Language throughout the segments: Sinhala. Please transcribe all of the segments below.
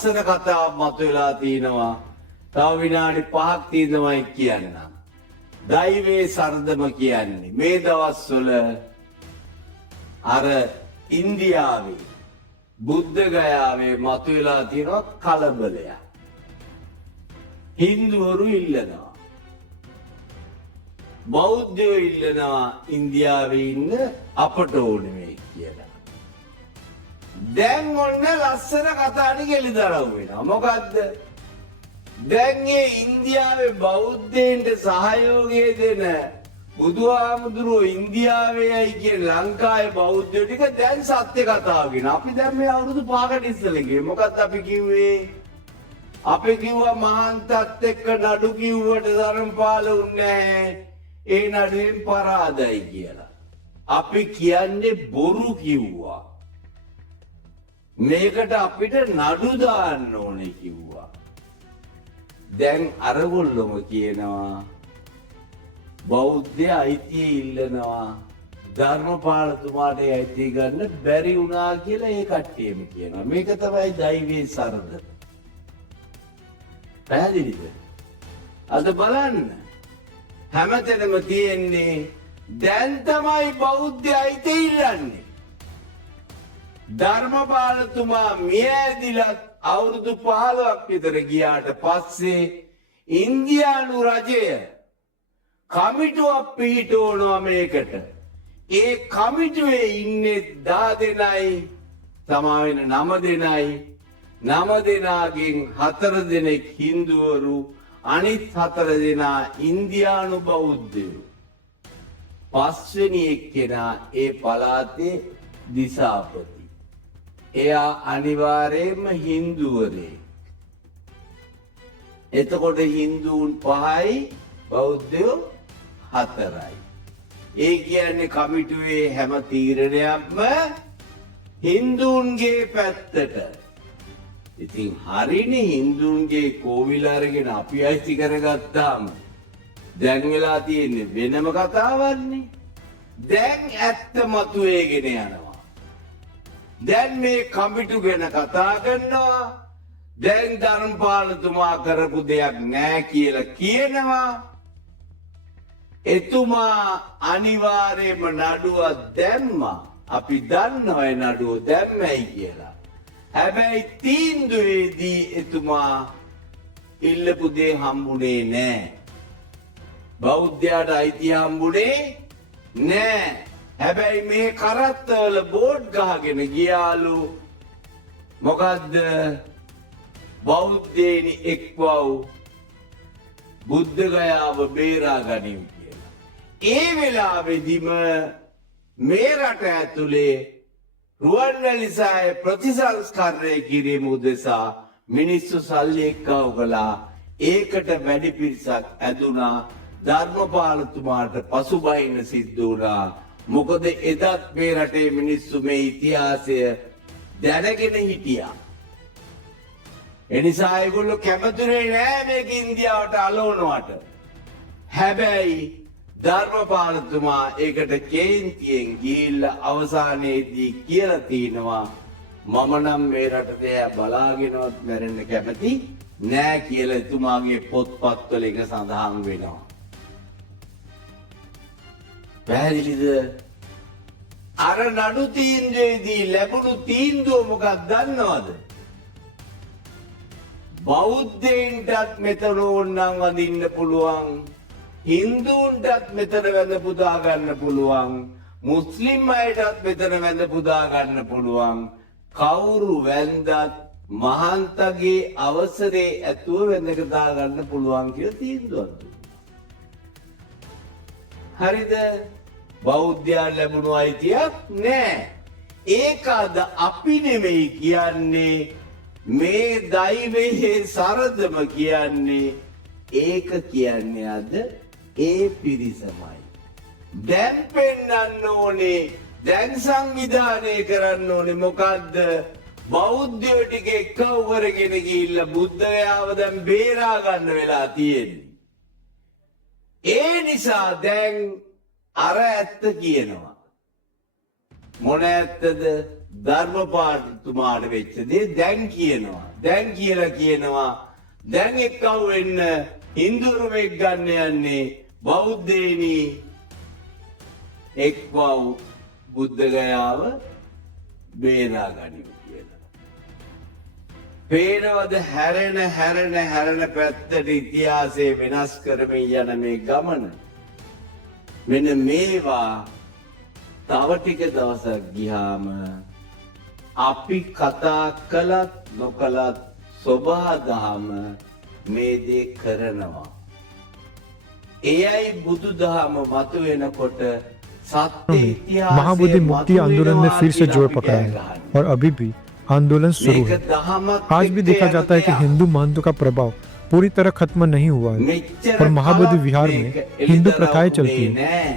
ලස්සන කතාවක් මතුවලා තිනවා. තව විනාඩි 5ක් තියෙනවායි කියන්නම්. දෛවයේ සරදම කියන්නේ මේ දවස්වල අර ඉන්දියාවේ බුද්ධ ගයාවේ මතුවලා තියෙනවා කලබලයක්. හින්දුවරු ඉල්ලනවා. බෞද්ධයෝ ඉල්ලනවා ඉන්දියාවේ ඉන්න අපට ඕනේ මේ කියලා. දැන් ඔන්න ලස්සන කතා ටික එළිදරව් වෙනවා. මොකද්ද? දැන් මේ ඉන්දියාවේ බෞද්ධයන්ට සහයෝගය දෙන බුදුහාමුදුරුවෝ ඉන්දියාවේයි කියන ලංකාවේ බෞද්ධයෝ ටික දැන් සත්‍ය කතාවගෙන අපි දැන් මේ අවුරුදු 5කට ඉස්සෙල්ලා ගියේ. මොකක්ද අපි කිව්වේ? අපි කිව්වා මහන්තත් එක්ක නඩු කිව්වට ධර්මපාල උන්නේ නැහැ. ඒ නඩුවෙන් පරාදයි කියලා. අපි කියන්නේ බොරු කිව්වා. මේකට අපිට නඩු දාන්න ඕනේ කිව්වා. දැන් අරගොල්ලොම කියනවා බෞද්ධ අයිතිය ඉල්ලනවා ධර්මපාලතුමාට අයිතිය ගන්න බැරි වුණා කියලා ඒ කට්ටියම කියනවා. මේක තමයි දෛවයේ සරද. පැහැදිලිද? අද බලන්න හැමතැනම තියෙන්නේ දැන් තමයි බෞද්ධ අයිතිය ඉල්ලන්නේ. ධර්මපාලතුමා මිය ඇදිලා අවුරුදු 15ක් විතර ගියාට පස්සේ ඉන්දියානු රජය කමිටුවක් පිහිටවනවා මේකට. ඒ කමිටුවේ ඉන්නේ 10 දෙනයි තමා වෙන 9 දෙනයි. 9 දෙනාගෙන් 4 දෙනෙක් හින්දුවරු අනිත් 4 දෙනා ඉන්දියානු බෞද්ධයෝ. 5 වෙනි එක්කෙනා ඒ පළාතේ දිසාපති. එයා අනිවාර්යයෙන්ම හින්දුවරේ. එතකොට හින්දුන් 5යි බෞද්ධයෝ 4යි. ඒ කියන්නේ කමිටුවේ හැම තීරණයක්ම හින්දුන්ගේ පැත්තට. ඉතින් හරිනේ හින්දුන්ගේ කෝවිල අරගෙන අපි අයිති කරගත්තාම දැන් වෙලා තියෙන්නේ වෙනම කතාවක්නේ. දැන් ඇත්ත මතුවේගෙන යනවා. දැන් මේ කමිටු ගැන කතා කරනවා. දැන් ධර්මපාලතුමා කරපු දෙයක් නෑ කියලා කියනවා. එතුමා අනිවාර්යයෙන්ම නඩුවක් දැම්මා. අපි දන්නවා ඒ නඩුව දැම්මයි කියලා. හැබැයි තීන්දුවේදී එතුමා ඉල්ලපු දේ හම්බුනේ නෑ. බෞද්ධයාට අයිතිය හම්බුනේ නෑ. හැබැයි මේ කරත්තවල බෝඩ් ගහගෙන ගියාලු මොකද්ද? බෞද්ධයනි එක්වව් බුද්ධ ගයාව බේරා ගනිමු කියලා. ඒ වෙලාවෙදිම මේ රට ඇතුලේ රුවන්වැලි සෑය ප්‍රතිසංස්කරණය කිරීම උදෙසා මිනිස්සු සල්ලි එක්කව කළා. ඒකට වැඩි පිරිසක් ඇදුනා. ධර්මපාලතුමාට පසුබහින්න සිද්ධ වුණා. මොකද එදත් මේ රටේ මිනිස්සු මේ ඉතිහාසය දැනගෙන හිටියා. එනිසා ඒගොල්ලෝ කැමතුනේ නෑ මේක ඉන්දියාවට අලවනවට. හැබැයි ධර්මපාලතුමා ඒකට කේන්තියෙන් ගිහිල්ලා අවසානයේදී කියලා තිනවා මම නම් මේ රට දෙය බලාගෙනවත් මැරෙන්න කැමති නෑ කියලා එතුමාගේ පොත්පත්වල එක සඳහන් වෙනවා. පැහැදිලිද? අර නඩු තීන්දුවේදී ලැබුණු තීන්දුව මොකක්ද දන්නවද? බෞද්ධයින්ටත් මෙතන ඕනනම් වඳින්න පුළුවන්. හින්දුන්ටත් මෙතන වැඳ පුදා ගන්න පුළුවන්. මුස්ලිම් අයටත් මෙතන වැඳ පුදා ගන්න පුළුවන්. කවුරු වැන්දත් මහන්තගේ අවසරේ ඇතුව වැඳ පුදා ගන්න පුළුවන් කියලා තීන්දුවක් දුන්නා. හරිද? බෞද්ධයන් ලැබුණු අයිතියක් නෑ. ඒක අද අපි නෙමෙයි කියන්නේ මේ දෛවයේ සරදම කියන්නේ. ඒක කියන්නේ අද ඒ පිරිසමයි. දැන් පෙන්වන්න ඕනේ, දැන් සංවිධානය කරන්න ඕනේ මොකද්ද? බෞද්ධයෝ ටික එක්කව කරගෙන ගිහිල්ලා බුද්ධ ගයාව දැන් බේරා ගන්න වෙලා තියෙන්නේ. ඒ නිසා දැන් අර ඇත්ත කියනවා. මොන ඇත්තද ධර්මපාලතුමාට වෙච්ච දේ දැන් කියනවා. දැන් කියලා කියනවා දැන් එක්කව වෙන්න හින්දුරුවෙක් ගන්න යන්නේ බෞද්ධේනි එක්වව් බුද්ධ ගයාව බේරා ගනිමු කියලා. පේනවද හැරෙන පැත්තට ඉතිහාසය වෙනස් කරමින් යන මේ ගමන. මෙන්න මේවා තව ටික දවසක් ගියාම අපි කතා කළත් නොකළත් සෝභා දහම මේ දේ කරනවා. එයයි බුදුදහම මතුවෙනකොට महाबोधि मुक्ति आंदोलन ने फिर से जोर पकड़ा है और अभी भी आंदोलन शुरू है। आज भी देखा जाता है कि हिंदू महंतों का प्रभाव पूरी तरह खत्म नहीं हुआ है और महाबोधि विहार में हिंदू प्रथाएं चलती हैं,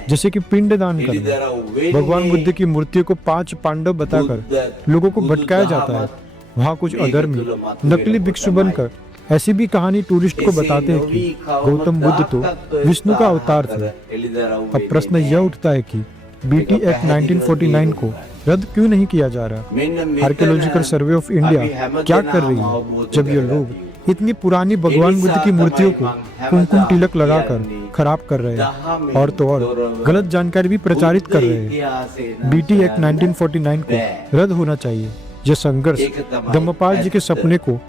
जैसे कि पिंडदान करना, भगवान बुद्ध की मूर्तियों को 5 पांडव बताकर लोगों को भटकाया जाता है। वहाँ कुछ अधर्मी नकली भिक्षु बनकर ऐसी भी कहानी टूरिस्ट को बताते हैं कि गौतम बुद्ध तो विष्णु का अवतार थे। अब प्रश्न यह उठता है कि बीटी एक्ट 1949 को रद्द क्यों नहीं किया जा रहा? आर्कियोलॉजिकल सर्वे ऑफ इंडिया क्या कर रही है जब ये लोग इतनी पुरानी भगवान बुद्ध की मूर्तियों को कुमकुम तिलक लगाकर खराब कर रहे हैं और तो और गलत जानकारी भी प्रचारित कर रहे हैं। बीटी एक्ट 1949 को रद्द होना चाहिए। यह संघर्ष धम्मपाल जी के सपने को